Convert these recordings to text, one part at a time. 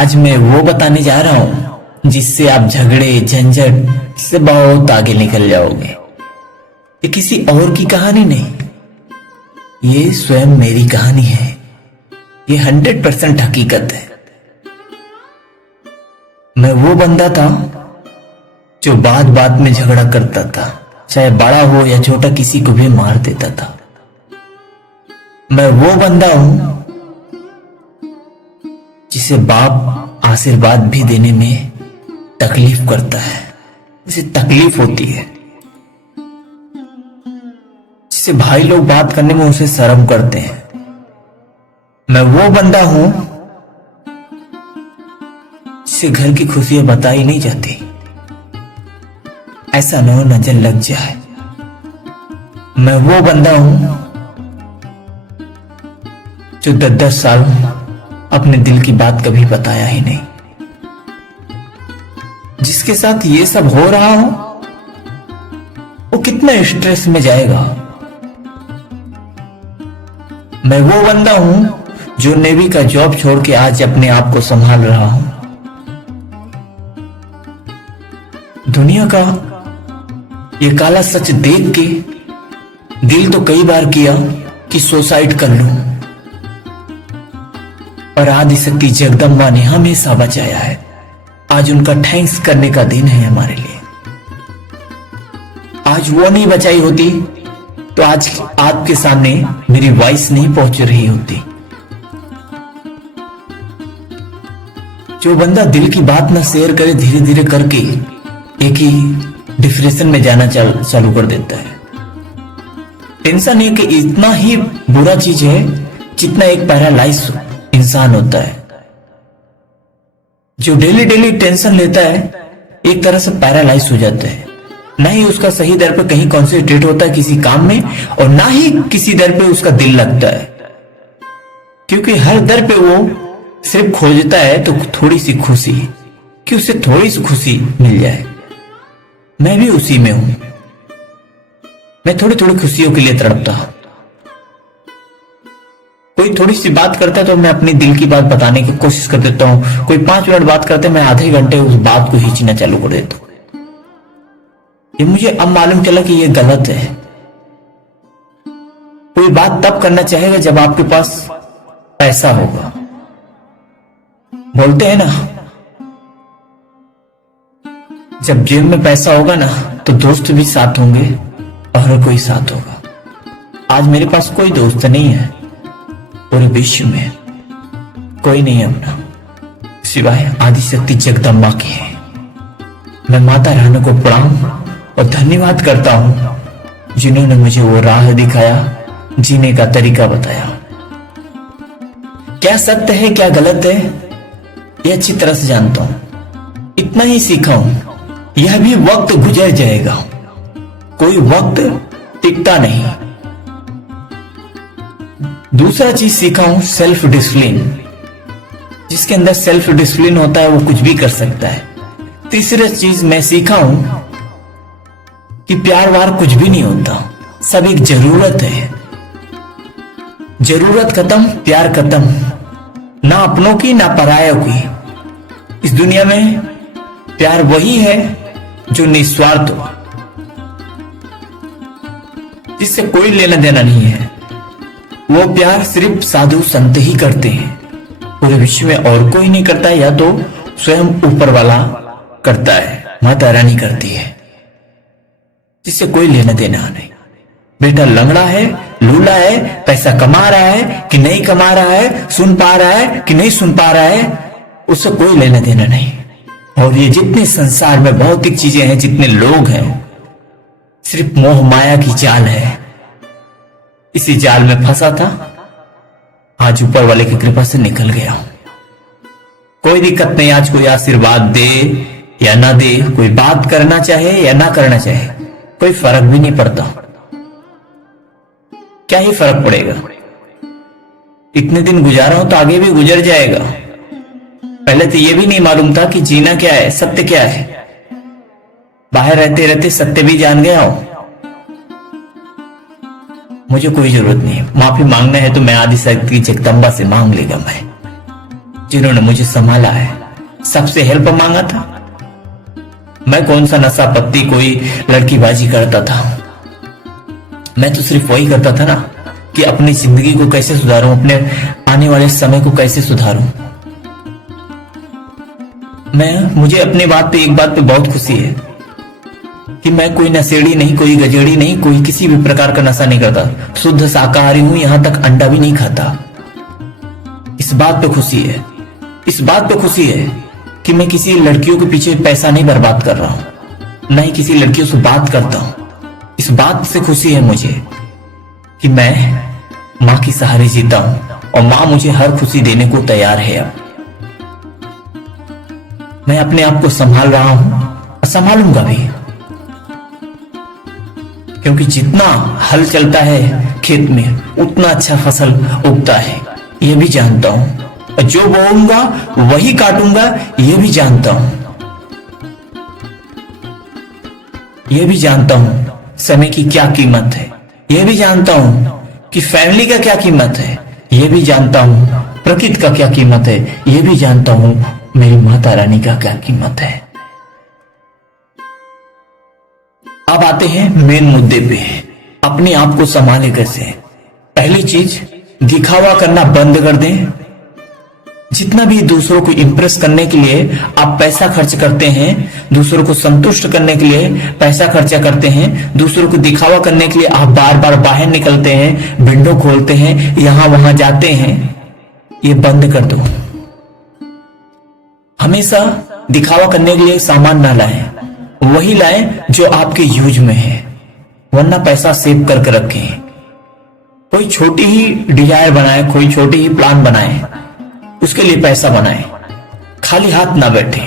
आज मैं वो बताने जा रहा हूं जिससे आप झगड़े झंझट से बहुत आगे निकल जाओगे। ये किसी और की कहानी नहीं, ये स्वयं मेरी कहानी है। ये 100% हकीकत है। मैं वो बंदा था जो बात बात में झगड़ा करता था, चाहे बड़ा हो या छोटा, किसी को भी मार देता था। मैं वो बंदा हूं जिसे बाप आशीर्वाद भी देने में तकलीफ करता है, जिसे तकलीफ होती है, जिसे भाई लोग बात करने में उसे शर्म करते हैं। मैं वो बंदा हूं जिसे घर की खुशियां बताई नहीं जाती, ऐसा न हो नजर लग जाए। मैं वो बंदा हूं जो 10-10 साल अपने दिल की बात कभी बताया ही नहीं। जिसके साथ ये सब हो रहा हो वो कितना स्ट्रेस में जाएगा। मैं वो बंदा हूं जो नेवी का जॉब छोड़ के आज अपने आप को संभाल रहा हूं। दुनिया का ये काला सच देख के दिल तो कई बार किया कि सुसाइड कर लूं, और आदिशक्ति जगदम्बा ने हमेशा बचाया है। आज उनका थैंक्स करने का दिन है हमारे लिए। आज वो नहीं बचाई होती तो आज आपके सामने मेरी वॉइस नहीं पहुंच रही होती। जो बंदा दिल की बात ना शेयर करे, धीरे धीरे करके एक ही डिप्रेशन में जाना चालू कर देता है। टेंशन एक इतना ही बुरा चीज है जितना एक पैरालाइज इंसान होता है। जो डेली डेली टेंशन लेता है एक तरह से पैरालाइज हो जाता है। ना ही उसका सही दर पे कहीं कॉन्सेंट्रेट होता है किसी काम में, और ना ही किसी दर पे उसका दिल लगता है, क्योंकि हर दर पे वो सिर्फ खोजता है तो थोड़ी सी खुशी, कि उसे थोड़ी सी खुशी मिल जाए। मैं भी उसी में हूं। मैं थोड़ी थोड़ी खुशियों के लिए तड़पता हूं। कोई थोड़ी सी बात करता है तो मैं अपनी दिल की बात बताने की कोशिश कर देता हूं। कोई 5 मिनट बात करते मैं आधे घंटे उस बात को खींचना चालू कर देता हूं। ये मुझे अब मालूम चला कि ये गलत है। कोई बात तब करना चाहेगा जब आपके पास पैसा होगा। बोलते हैं ना, जब जेब में पैसा होगा ना तो दोस्त भी साथ होंगे और कोई साथ होगा। आज मेरे पास कोई दोस्त नहीं है, पूरे विश्व में कोई नहीं अपना सिवाय आदिशक्ति जगदम्बा के है। मैं माता रानी को प्रणाम और धन्यवाद करता हूं जिन्होंने मुझे वो राह दिखाया, जीने का तरीका बताया। क्या सत्य है क्या गलत है ये अच्छी तरह से जानता हूं। इतना ही सीखा हूं, यह भी वक्त गुजर जाएगा, कोई वक्त टिकता नहीं। दूसरा चीज सीखा हूं, सेल्फ डिसिप्लिन। जिसके अंदर सेल्फ डिसिप्लिन होता है वो कुछ भी कर सकता है। तीसरा चीज मैं सीखा हूं कि प्यार वार कुछ भी नहीं होता, सब एक जरूरत है। जरूरत खत्म, प्यार खत्म, ना अपनों की ना परायों की। इस दुनिया में प्यार वही है जो निस्वार्थ हो, जिससे कोई लेना देना नहीं है। वो प्यार सिर्फ साधु संत ही करते हैं, पूरे विश्व में और कोई नहीं करता, या तो स्वयं ऊपर वाला करता है, माता रानी करती है, जिससे कोई लेना देना नहीं। बेटा लंगड़ा है, लूला है, पैसा कमा रहा है कि नहीं कमा रहा है, सुन पा रहा है कि नहीं सुन पा रहा है, उससे कोई लेना देना नहीं। और ये जितने संसार में भौतिक चीजें हैं, जितने लोग हैं, सिर्फ मोह माया की जाल है। इसी जाल में फंसा था, आज ऊपर वाले की कृपा से निकल गया हूं। कोई दिक्कत नहीं, आज कोई आशीर्वाद दे या ना दे, कोई बात करना चाहे या ना करना चाहे, कोई फर्क भी नहीं पड़ता। क्या ही फर्क पड़ेगा, इतने दिन गुजारा हो तो आगे भी गुजर जाएगा। पहले तो यह भी नहीं मालूम था कि जीना क्या है, सत्य क्या है। बाहर रहते रहते सत्य भी जान गया हूं। मुझे कोई जरूरत नहीं है, माफी मांगना है तो मैं आदिशक्ति जगदम्बा से मांग लेगा। मैं जिन्होंने मुझे संभाला है, सबसे हेल्प मांगा था। मैं कौन सा नशा पत्ती कोई लड़कीबाजी करता था। मैं तो सिर्फ वही करता था ना कि अपनी जिंदगी को कैसे सुधारूं, अपने आने वाले समय को कैसे सुधारूं। मुझे अपनी बात पे, एक बात पे बहुत खुशी है कि मैं कोई नशेड़ी नहीं, कोई गजेड़ी नहीं, कोई किसी भी प्रकार का नशा नहीं करता। शुद्ध शाकाहारी हूं, यहां तक अंडा भी नहीं खाता। इस बात पे खुशी है, इस बात पे खुशी है कि मैं किसी लड़कियों के पीछे पैसा नहीं बर्बाद कर रहा हूं, न ही किसी लड़कियों से बात करता हूं। इस बात से खुशी है मुझे कि मैं मां के सहारे जीता हूं और मां मुझे हर खुशी देने को तैयार है। अब मैं अपने आप को संभाल रहा हूं और संभालूंगा भी, क्योंकि जितना हल चलता है खेत में उतना अच्छा फसल उगता है, यह भी जानता हूं। और जो बोऊंगा वही काटूंगा, यह भी जानता हूं। यह भी जानता हूं समय की क्या कीमत है, यह भी जानता हूं कि फैमिली का क्या कीमत है, यह भी जानता हूं प्रकृति का क्या कीमत है, यह भी जानता हूं मेरी माता रानी का क्या कीमत है। अब आते हैं मेन मुद्दे पे, अपने आप को संभाले कैसे। पहली चीज, दिखावा करना बंद कर दें। जितना भी दूसरों को इंप्रेस करने के लिए आप पैसा खर्च करते हैं, दूसरों को संतुष्ट करने के लिए पैसा खर्चा करते हैं, दूसरों को दिखावा करने के लिए आप बार बार बाहर निकलते हैं, विंडो खोलते हैं, यहां वहां जाते हैं, ये बंद कर दो। हमेशा दिखावा करने के लिए सामान ना लाएं, वही लाएं जो आपके यूज में है, वरना पैसा सेव करके रखें। कोई छोटी ही डिजायर बनाए, कोई छोटी ही प्लान बनाए, उसके लिए पैसा बनाए, खाली हाथ ना बैठे।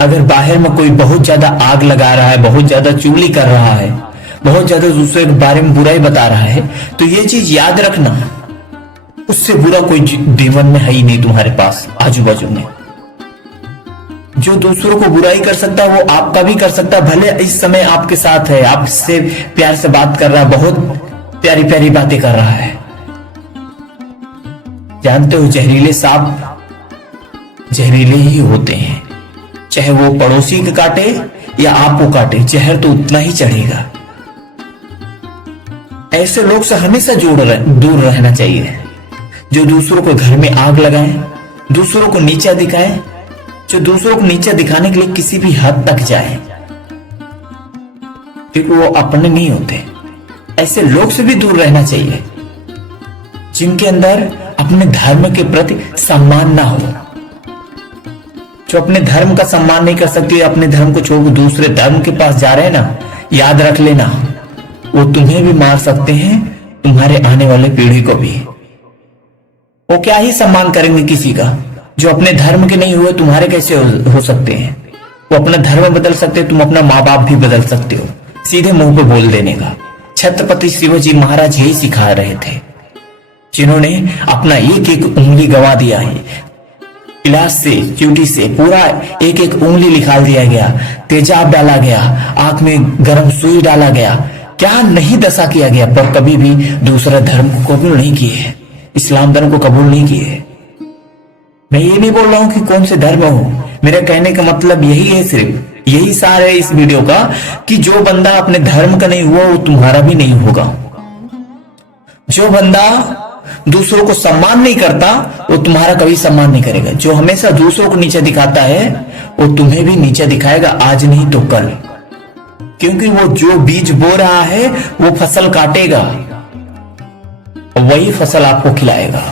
अगर बाहर में कोई बहुत ज्यादा आग लगा रहा है, बहुत ज्यादा चुगली कर रहा है, बहुत ज्यादा दूसरे के बारे में बुराई बता रहा है, तो ये चीज याद रखना, उससे बुरा कोई जीवन में है ही नहीं तुम्हारे पास आजू बाजू में। जो दूसरों को बुराई कर सकता है वो आपका भी कर सकता है। भले इस समय आपके साथ है, आपसे प्यार से बात कर रहा है, बहुत प्यारी प्यारी बातें कर रहा है। जानते हो जहरीले सांप जहरीले ही होते हैं, चाहे वो पड़ोसी के काटे या आपको काटे, जहर तो उतना ही चढ़ेगा। ऐसे लोग से हमेशा दूर रहना चाहिए, जो दूसरों को घर में आग लगाए, दूसरों को नीचा दिखाए, जो दूसरों को नीचा दिखाने के लिए किसी भी हद तक जाए, क्योंकि वो अपने नहीं होते। ऐसे लोग से भी दूर रहना चाहिए जिनके अंदर अपने धर्म के प्रति सम्मान ना हो, जो अपने धर्म का सम्मान नहीं कर सकती, अपने धर्म को छोड़कर दूसरे धर्म के पास जा रहे हैं ना, याद रख लेना वो तुम्हें भी मार सकते हैं, तुम्हारे आने वाले पीढ़ी को भी। वो क्या ही सम्मान करेंगे किसी का, जो अपने धर्म के नहीं हुए तुम्हारे कैसे हो सकते हैं। वो अपना धर्म बदल सकते हैं, तुम अपना माँ बाप भी बदल सकते हो, सीधे मुंह पे बोल देने का। छत्रपति शिवाजी महाराज यही सिखा रहे थे, जिन्होंने अपना एक एक उंगली गवा दिया है। इलाज से, ड्यूटी से पूरा एक एक उंगली निकाल दिया गया, तेजाब डाला गया, आंख में गर्म सुई डाला गया, क्या नहीं दशा किया गया, पर कभी भी दूसरा धर्म को कबूल नहीं किए, इस्लाम धर्म को कबूल नहीं किए। मैं ये नहीं बोल रहा हूं कि कौन से धर्म हो, मेरा कहने का मतलब यही है, सिर्फ यही सार है इस वीडियो का, कि जो बंदा अपने धर्म का नहीं हुआ वो तुम्हारा भी नहीं होगा। जो बंदा दूसरों को सम्मान नहीं करता वो तुम्हारा कभी सम्मान नहीं करेगा। जो हमेशा दूसरों को नीचे दिखाता है वो तुम्हें भी नीचे दिखाएगा, आज नहीं तो कल, क्योंकि वो जो बीज बो रहा है वो फसल काटेगा, वही फसल आपको खिलाएगा।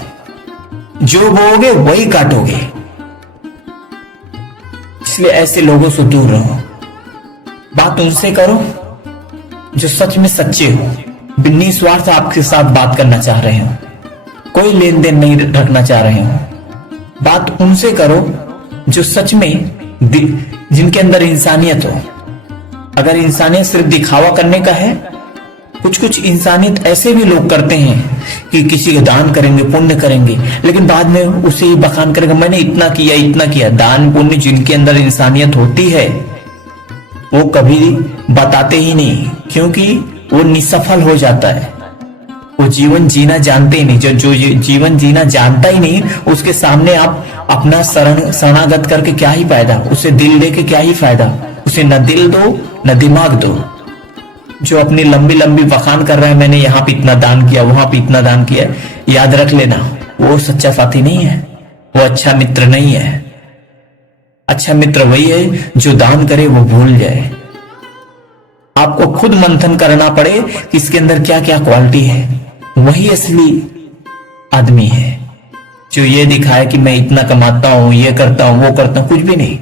जो बोओगे वही काटोगे, इसलिए ऐसे लोगों से दूर रहो। बात उनसे करो जो सच में सच्चे हो, निस्वार्थ आपके साथ बात करना चाह रहे हो, कोई लेन देन नहीं रखना चाह रहे हो। बात उनसे करो जो सच में जिनके अंदर इंसानियत हो। अगर इंसानियत सिर्फ दिखावा करने का है, कुछ इंसानियत ऐसे भी लोग करते हैं कि किसी को दान करेंगे, पुण्य करेंगे, लेकिन बाद में उसे ही बखान करेगा, मैंने इतना किया। दान पुण्य जिनके अंदर इंसानियत होती है वो कभी बताते ही नहीं, क्योंकि वो निसफल हो जाता है, वो जीवन जीना जानते ही नहीं। जो जीवन जीना जानता ही नहीं, उसके सामने आप अपना शरणागत करके क्या ही फायदा, उसे दिल दे के क्या ही फायदा। उसे न दिल दो न दिमाग दो। जो अपनी लंबी लंबी बखान कर रहा है, मैंने यहाँ पे इतना दान किया, वहां पे इतना दान किया, याद रख लेना वो सच्चा साथी नहीं है, वो अच्छा मित्र नहीं है। अच्छा मित्र वही है जो दान करे वो भूल जाए। आपको खुद मंथन करना पड़े कि इसके अंदर क्या क्या क्वालिटी है, वही असली आदमी है। जो ये दिखाए कि मैं इतना कमाता हूं, ये करता हूं, वो करता हूं, कुछ भी नहीं।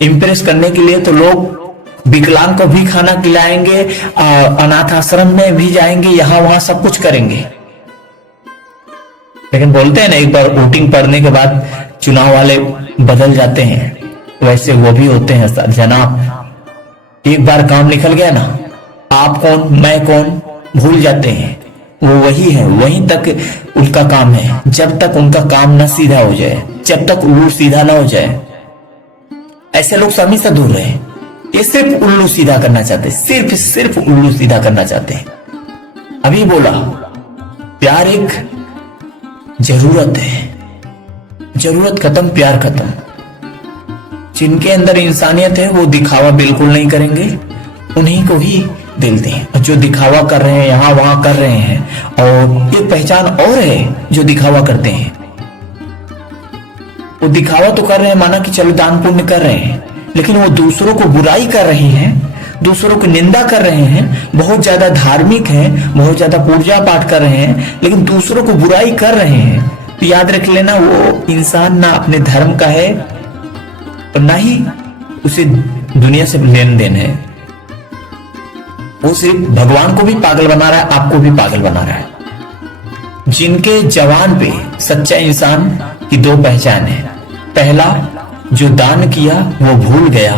इंप्रेस करने के लिए तो लोग विकलांग को भी खाना खिलाएंगे, अनाथ आश्रम में भी जाएंगे, यहां वहां सब कुछ करेंगे। लेकिन बोलते हैं ना, एक बार वोटिंग पड़ने के बाद चुनाव वाले बदल जाते हैं, वैसे वो भी होते हैं जनाब। एक बार काम निकल गया ना, आप कौन मैं कौन भूल जाते हैं। वो वही है, वहीं तक उनका काम है, जब तक उनका काम ना सीधा हो जाए, जब तक उल्लू सीधा ना हो जाए। ऐसे लोग समय से दूर रहे। ये सिर्फ उल्लू सीधा करना चाहते, सिर्फ उल्लू सीधा करना चाहते हैं। अभी बोला प्यार एक जरूरत है, जरूरत खत्म प्यार खत्म। जिनके अंदर इंसानियत है वो दिखावा बिल्कुल नहीं करेंगे, उन्हीं को ही दिल दें। जो दिखावा कर रहे हैं, यहां वहां कर रहे हैं, और एक पहचान और है जो दिखावा करते हैं। वो दिखावा तो कर रहे हैं, माना कि चलो दान पुण्य कर रहे हैं, लेकिन वो दूसरों को बुराई कर रहे हैं, दूसरों की निंदा कर रहे हैं, बहुत ज्यादा धार्मिक हैं, बहुत ज्यादा पूजा पाठ कर रहे हैं, लेकिन दूसरों को बुराई कर रहे हैं। तो याद रख लेना, वो इंसान ना अपने धर्म का है और ना ही उसे दुनिया से लेन देन है। वो सिर्फ भगवान को भी पागल बना रहा है, आपको भी पागल बना रहा है। जिनके जवान पे सच्चा इंसान की दो पहचान है। पहला, जो दान किया वो भूल गया।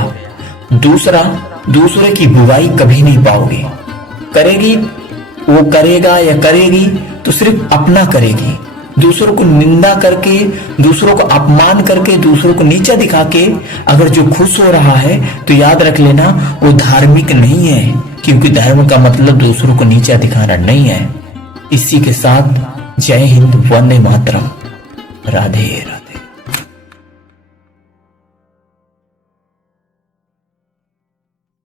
दूसरा, दूसरे की बुराई कभी नहीं पाओगे। करेगी वो करेगा या करेगी तो सिर्फ अपना करेगी। दूसरों को निंदा करके, दूसरों को अपमान करके, दूसरों को नीचा दिखा के अगर जो खुश हो रहा है तो याद रख लेना वो धार्मिक नहीं है, क्योंकि धर्म का मतलब दूसरों को नीचा दिखाना नहीं है। इसी के साथ जय हिंद, वंदे मातरम, राधे राधे।